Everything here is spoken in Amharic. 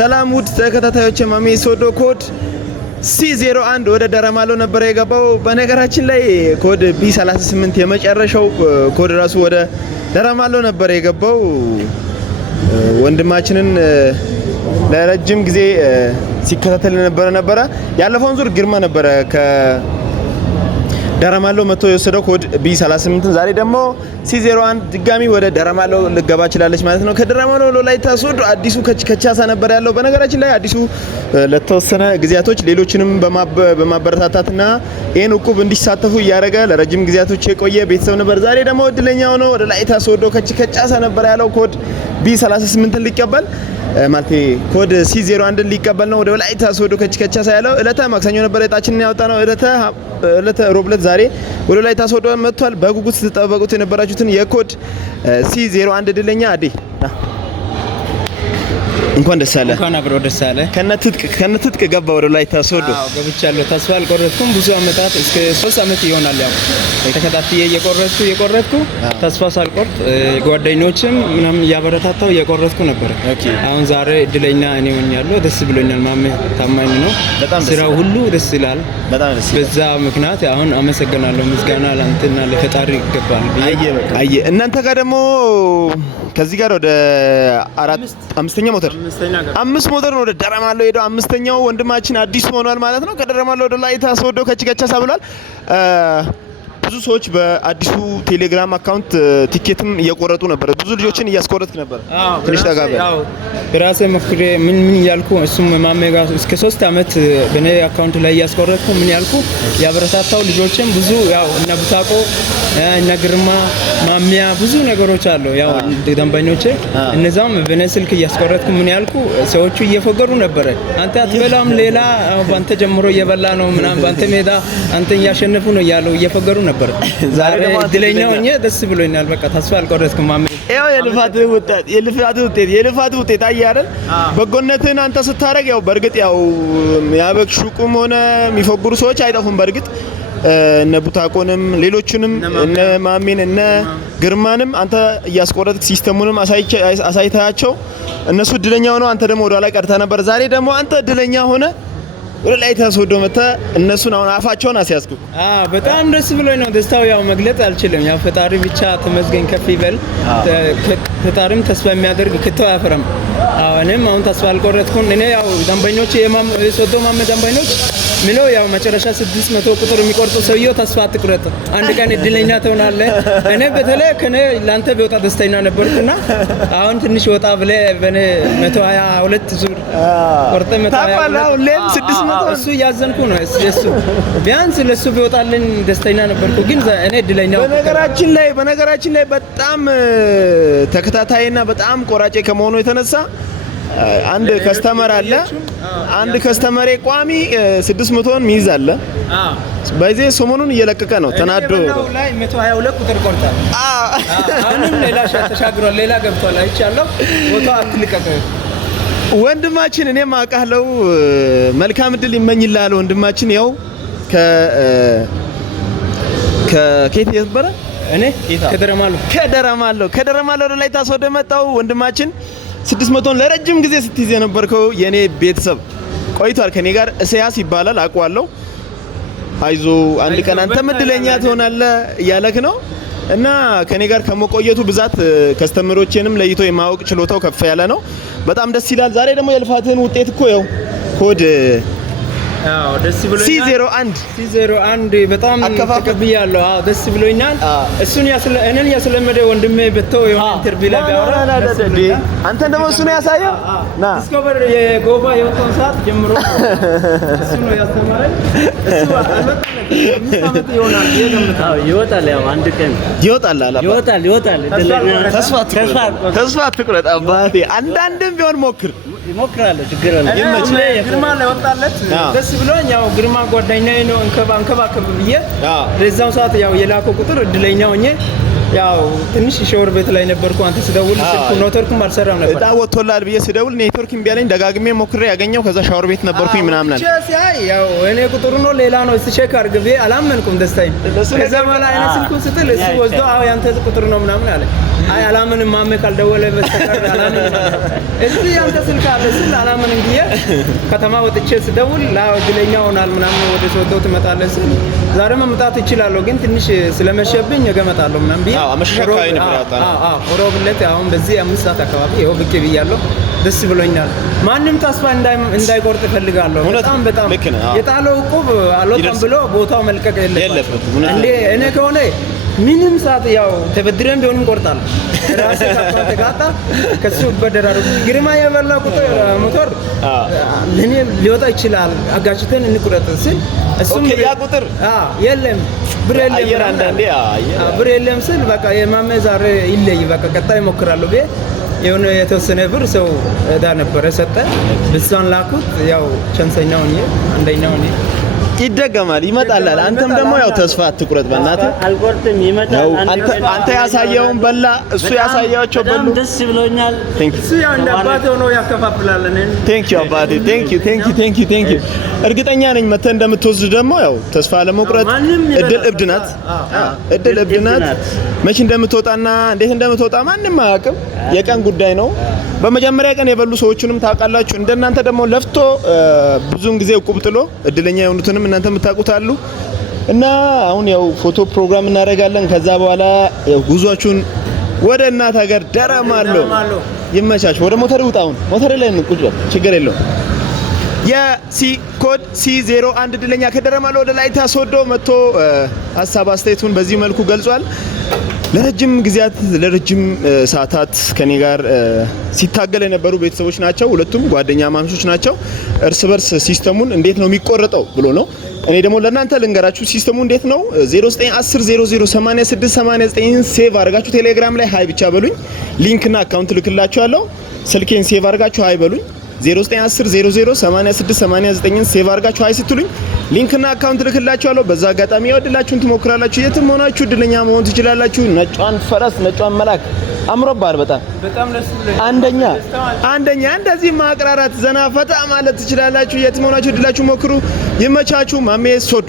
ሰላም ውድ ተከታታዮች ማሜ ሶዶ ኮድ C01 ወደ ደረማሎ ነበር የገባው። በነገራችን ላይ ኮድ B38 የመጨረሻው ኮድ ራሱ ወደ ደረማሎ ነበር የገባው። ወንድማችንን ለረጅም ጊዜ ሲከታተል ነበር ያለፈውን ዙር ግርማ ነበር ከደረማሎ መጥቶ የወሰደው ኮድ B38 ዛሬ ደግሞ C01 ድጋሚ ወደ ደረማሎ ልገባ ይችላልች ማለት ነው። ከደረማሎ ወላይታ ሶዶ አዲሱ ከቻሳ ነበር ያለው። በነገራችን ላይ አዲሱ ለተወሰነ ጊዜያቶች ሌሎችንም በማበረታታትና ይሄን ዕቁብ እንዲሳተፉ ያደረገ ለረጅም ጊዜያቶች የቆየ ቤተሰብ ነበር። ዛሬ ደግሞ እድለኛ ሆኖ ወደ ወላይታ ሶዶ ከቻሳ ነበር ያለው ኮድ B38 ሊቀበል ማለት ኮድ C01 ሊቀበል ነው። ወደ ወላይታ ሶዶ ከቻሳ ያለው እለታ ማክሰኞ ነበር እጣችንን ያወጣነው። እለታ ሮብለት ዛሬ ወደ ወላይታ ሶዶ መጥቷል። በጉጉት ተጠባበቁት የነበራችሁትን የኮድ C01 እድለኛ አዴ እንኳን ደስ አለ። እንኳን አብሮ ደስ አለ። ከነትጥቅ ገባ ወደ ወላይታ ሶዶ። አዎ ገብቻለሁ። ተስፋ አልቆረጥኩም። ብዙ አመታት እስከ 3 አመት ይሆናል ያው ተከታትዬ እየቆረጥኩ ተስፋ ሳልቆርጥ ጓደኞችም ምናምን እያበረታታው እየቆረጥኩ ነበር። አሁን ዛሬ እድለኛ እኔ ሆኛለሁ። ደስ ብሎኛል። ማሜ ታማኝ ነው። ስራው ሁሉ ደስ ይላል። በዛ ምክንያት አሁን አመሰግናለሁ። ምስጋና ላንተና ለፈጣሪ ይገባል። አየ እናንተ ጋር ደግሞ ከዚህ ጋር ወደ አምስተኛ ሞተር ሞተር ነው ወደ ደረማሎ ሄደው አምስተኛው ወንድማችን አዲስ ሆኗል ማለት ነው። ከደረማሎ ወደ ወላይታ ሶዶ ከቻሳ ብሏል። ብዙ ሰዎች በአዲሱ ቴሌግራም አካውንት ቲኬትም እየቆረጡ ነበር። ብዙ ልጆችን እያስቆረጥክ ነበር። ትንሽ ተጋበ በራሴ መፍሬ ምን ያልኩ እሱም ማሜ ጋር እስከ 3 አመት በኔ አካውንት ላይ እያስቆረጥኩ ምን ያልኩ ያበረታታው ልጆችም ብዙ ያው እና ቡታቆ እና ግርማ ማሚያ ብዙ ነገሮች አሉ። ያው ደንበኞቼ እነዛም በኔ ስልክ እያስቆረጥኩ ምን ያልኩ ሰዎቹ እየፈገሩ ነበር። አንተ አትበላም ሌላ ባንተ ጀምሮ እየበላ ነው ምናምን ባንተ ሜዳ አንተ እያሸነፉ ነው ያለው እየፈገሩ ነበር። ዛሬ እድለኛ ሆኜ ደስ ብሎኛል። በቃ ተስፋ አልቆረጥኩም ማሜ። ያው የልፋት ውጤት አየህ አይደል? በጎነትን አንተ ስታረግ ያው በርግጥ ያው ያበክሹቁም ሆነ የሚፎግሩ ሰዎች አይጠፉም። በርግጥ እነ ቡታቆንም ሌሎችንም እነ ማሜን እነ ግርማንም አንተ እያስቆረጥክ ሲስተሙንም አሳይታቸው እነሱ እድለኛ ሆነው አንተ ደግሞ ወደ ላይ ቀርታ ነበር። ዛሬ ደግሞ አንተ እድለኛ ሆነ ወደ ወላይታ ሶዶ መጣ። እነሱን አሁን አፋቸውን አስያዝኩ። በጣም ደስ ብሎኝ ነው። ደስታው ያው መግለጽ አልችልም። ያው ፈጣሪ ብቻ ተመስገን ከፍ ይበል። ፈጣሪም ተስፋ የሚያደርግ ክትው አያፈርም። እኔም አሁን ተስፋ አልቆረጥኩም። እኔ ያው ደንበኞች የሶዶ ማሜ ደንበኞች ምለው ያው መጨረሻ 600 ቁጥር የሚቆርጡ ሰውየው ተስፋ አትቁረጥ፣ አንድ ቀን እድለኛ ትሆናለህ። እኔ በተለይ ከኔ ላንተ ቢወጣ ደስተኛ ነበርኩና አሁን ትንሽ ወጣ ብለ በኔ 122 ዙር ቆርጠ 122 እሱ ያዘንኩ ነው። እሱ ቢያንስ ለሱ ቢወጣልን ደስተኛ ነበርኩ፣ ግን እኔ እድለኛ። በነገራችን ላይ በጣም ተከታታይና በጣም ቆራጬ ከመሆኑ የተነሳ አንድ ከስተመር አለ። አንድ ከስተመሬ ቋሚ 600ን ሚይዝ አለ። በዚህ ሰሞኑን እየለቀቀ ነው ተናዶ ላይ 122 ቁጥር ቆርጣል። አሁንም ሌላ ተሻግሯል፣ ሌላ ገብቷል። አይቻለሁ። ቦታው አትልቀቅ ወንድማችን። እኔም አውቃለሁ። መልካም እድል ይመኝልሃል ወንድማችን። ያው ከኬት የነበረ እኔ ከደረማሎ ወደ ወላይታ ሶዶ መጣው ወንድማችን 600ን ለረጅም ጊዜ ስትይዝ የነበርከው የኔ ቤተሰብ ቆይቷል ከኔ ጋር እሰያስ ይባላል አውቀዋለሁ። አይዞ አንድ ቀን አንተም እድለኛ ትሆናለህ እያለክ ነው እና ከኔ ጋር ከመቆየቱ ብዛት ከስተመሮቼንም ለይቶ የማወቅ ችሎታው ከፍ ያለ ነው። በጣም ደስ ይላል። ዛሬ ደግሞ የልፋትህን ውጤት እኮ ያው ኮድ ደስ ብሎኛል። C01 በጣም ተቀብያለሁ። ደስ ብሎኛል። እሱን እኔን ያስለመደ ወንድሜ በተው የሆነ ኢንተርቪው ላይ ቢያወራ አንተ ደግሞ እሱ ነው ያሳየው። ና ዲስኮቨር የጎባ የወጣውን ሰዓት ጀምሮ እሱ ነው ያስተማረኝ። እሱ ይወጣል። ያው አንድ ቀን ይወጣል። ተስፋ አትቁረጥ አባቴ። አንዳንድም ቢሆን ሞክራለሁ። ችግር የለም። ግርማ ላይ ወጣለት ደስ ብሎኝ ያው ግርማ ጓደኛዬ ነው እንከባከብ ብዬ ለዛው ሰዓት ያው የላኮ ቁጥር እድለኛ ሆኜ ያው ትንሽ ሻወር ቤት ላይ ነበርኩ። አንተ ስደውል ስልኩ ኔትወርኩም አልሰራም ነበር። እጣ ወጥቶላል ብዬ ስደውል ኔትወርክ እምቢ አለኝ። ደጋግሜ ሞክሬ ያገኘው ከዛ ሻወር ቤት ነበርኩኝ ምናምን አለ። ያው እኔ ቁጥሩ ነው ሌላ ነው ቼክ አድርጌ አላመንኩም። ደስታዬ ከዛ በኋላ አይነ ስልኩን ስትል እሱ ወስዶ አዎ ያንተ ቁጥር ነው ምናምን አለ። አይ አላመንም ማሜ ካልደወለ በስተቀር አላመንም። እዚህ ያንተ ስልክ አለ ስል አላመንም። አይሆንም ብዬ ከተማ ወጥቼ ስደውል እድለኛ ሆናል ምናምን ወደ ሶዶ ትመጣለህ ስል ዛሬ መምጣት እችላለሁ ግን ትንሽ ስለመሸብኝ ነገ እመጣለሁ ምናምን ብዬ ሮብ ዕለት አሁን በዚህ 5 ሰዓት አካባቢ ይኸው ብቅ ብያለሁ። ደስ ብሎኛል። ማንም ተስፋ እንዳይቆርጥ እፈልጋለሁ። በጣም የጣለው ዕቁብ አልወጣም ብሎ ቦታው መልቀቅ የለበትም። እንዴ እኔ ከሆነ ምንም ሰዓት ያው ተበድረን ቢሆን እንቆርጣለን። ራሴ ተጋጣ ከሱ በደራሩ ግርማ የበላ ቁጥር ሞተር ለኔ ሊወጣ ይችላል አጋጭተን እንቁረጥ ስል እሱም ያ ቁጥር የለም ብር የለም ስል በቃ የማሜ ዛሬ ይለይ በቃ ቀጣይ እሞክራለሁ ብዬ የሆነ የተወሰነ ብር ሰው እዳ ነበረ ሰጠ። በዛን ላኩት ያው ቻንሰኛው ነኝ አንደኛው ነኝ። ይደገማል ይመጣላል። አንተም ደግሞ ያው ተስፋ አትቁረጥ በእናትህ። አልቆርጥም ይመጣል። አንተ ያሳየውን በላ እሱ ያሳያቸው በሉ። ደስ ብሎኛል። እሱ ያው እንደ አባቴ ሆኖ ያከፋፍላል። ቴንክ ዩ አባቴ ቴንክ ዩ። እርግጠኛ ነኝ መተህ እንደምትወስድ ደግሞ ያው ተስፋ ለመቁረጥ እድል እብድ ናት። መቼ እንደምትወጣና እንዴት እንደምትወጣ ማንም አያውቅም። የቀን ጉዳይ ነው። በመጀመሪያ ቀን የበሉ ሰዎችንም ታውቃላችሁ። እንደናንተ ደግሞ ለፍቶ ብዙን ጊዜ ዕቁብ ጥሎ እድለኛ የሆኑትንም እናንተ የምታውቁት አሉ። እና አሁን ያው ፎቶ ፕሮግራም እናደርጋለን። ከዛ በኋላ ጉዟችሁን ወደ እናት ሀገር ደረማሎ ይመቻችሁ። ወደ ሞተር ውጣ። አሁን ሞተር ላይ ቁጭ በል ችግር የለውም። የሲ ኮድ C01 እድለኛ ከደረማሎ ወደ ላይታ ሶዶ መጥቶ ሀሳብ አስተያየቱን በዚህ መልኩ ገልጿል። ለረጅም ጊዜያት ለረጅም ሰዓታት ከኔ ጋር ሲታገል የነበሩ ቤተሰቦች ናቸው። ሁለቱም ጓደኛ ማምሾች ናቸው። እርስ በርስ ሲስተሙን እንዴት ነው የሚቆረጠው ብሎ ነው። እኔ ደግሞ ለእናንተ ልንገራችሁ ሲስተሙ እንዴት ነው። 0910008689 ሴቭ አድርጋችሁ ቴሌግራም ላይ ሃይ ብቻ በሉኝ። ሊንክና አካውንት ልክላችኋለሁ። ስልኬን ሴቭ አድርጋችሁ ሃይ በሉኝ። 0910008689 ሴቭ አድርጋችሁ ሃይ ስትሉኝ ሊንክና አካውንት ልክላችኋለሁ። በዛ አጋጣሚ እድላችሁን ትሞክራላችሁ። የትም ሆናችሁ እድለኛ መሆን ትችላላችሁ። ነጯን ፈረስ ነጯን መላክ አምሮባል። በጣም ደስ ብሎኛል። አንደኛ እንደዚህ ማቅራራት ዘና ፈታ ማለት ትችላላችሁ። የትም ሆናችሁ እድላችሁ ሞክሩ። ይመቻችሁ። ማሜ ሶዶ